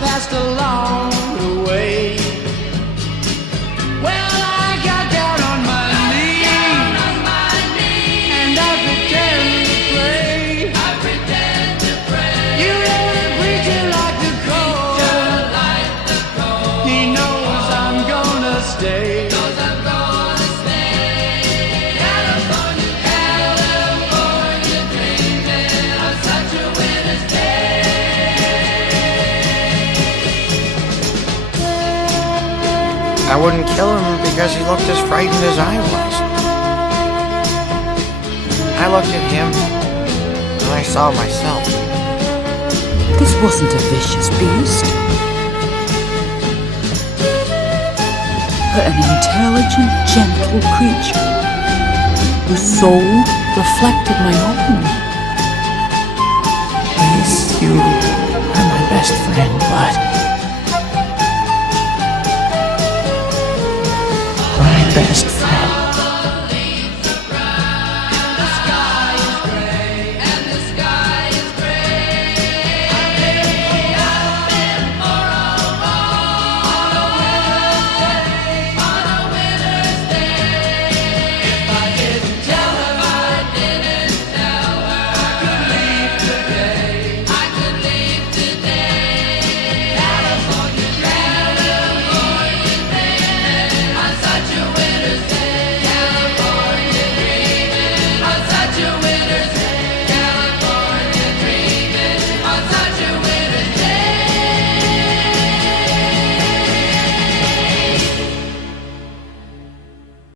passed along the way. Well, I got down on my knees and I pretend to pray. You know the preacher like the cold. He knows I'm gonna stay. I wouldn't kill him because he looked as frightened as I was. I looked at him and I saw myself. This wasn't a vicious beast, but an intelligent, gentle creature whose soul reflected my own. Please, you are my best friend, but